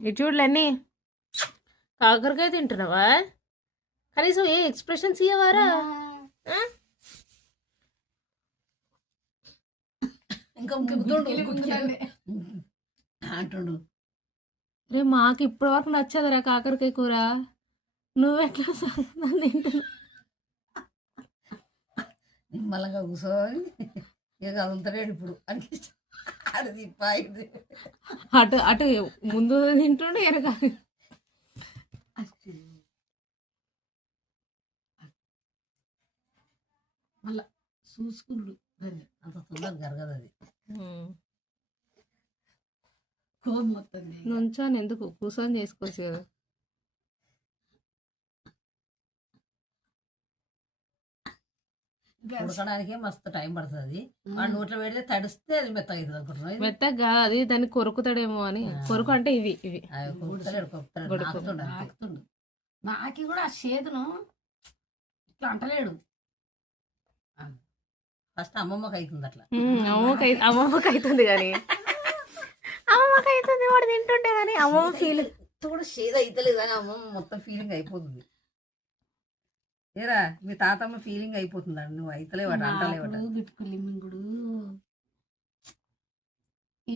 ఇటు చూడలేని కాకరకాయ తింటున్నావా? కనీసం ఏ ఎక్స్ప్రెషన్స్ ఇవ్వవారా? అంటుండు రే మాకు ఇప్పటి వరకు నచ్చదురా కాకరకాయ కూర, నువ్వెట్లా తింటున్నావు? నిమ్మలంగా కూర్చొని ఇక కదులుతాడు ఇప్పుడు అనిపిస్తుంది. అది పాయింది అటు అటు ముందు తింటుండే వెనక. మళ్ళా చూసుకుండు దాన్ని అంత తొందరగా జరగదు అది. కోపం మొత్తం నుంచొని ఎందుకు కూర్చొని చేసుకోవచ్చు కదా. ఉడకడానికే మస్తు టైం పడుతుంది. వాడు నోట్లో పెడితే తడిస్తే అది మెత్తగా అవుతుంది అనుకుంటున్నాను. మెత్తగా కాదు అది, దాన్ని కొరుకుతాడేమో అని. కొరుకు అంటే ఇవి ఇవి నాకి కూడా ఆ చేతును ఇట్లా అంటలేడు. ఫస్ట్ అమ్మమ్మకి అవుతుంది అట్లా. అమ్మమ్మకి అవుతుంది కానీ అమ్మమ్మకి అవుతుంది వాడు తింటుంటే కానీ అమ్మమ్మ ఫీల్ కూడా షేద్ అవుతలేదు కానీ అమ్మమ్మ మొత్తం ఫీలింగ్ అయిపోతుంది. ఏరా మీ తాతమ్మ ఫీలింగ్ అయిపోతుందండి, నువ్వు అయితలేవాట అంటలేవాట.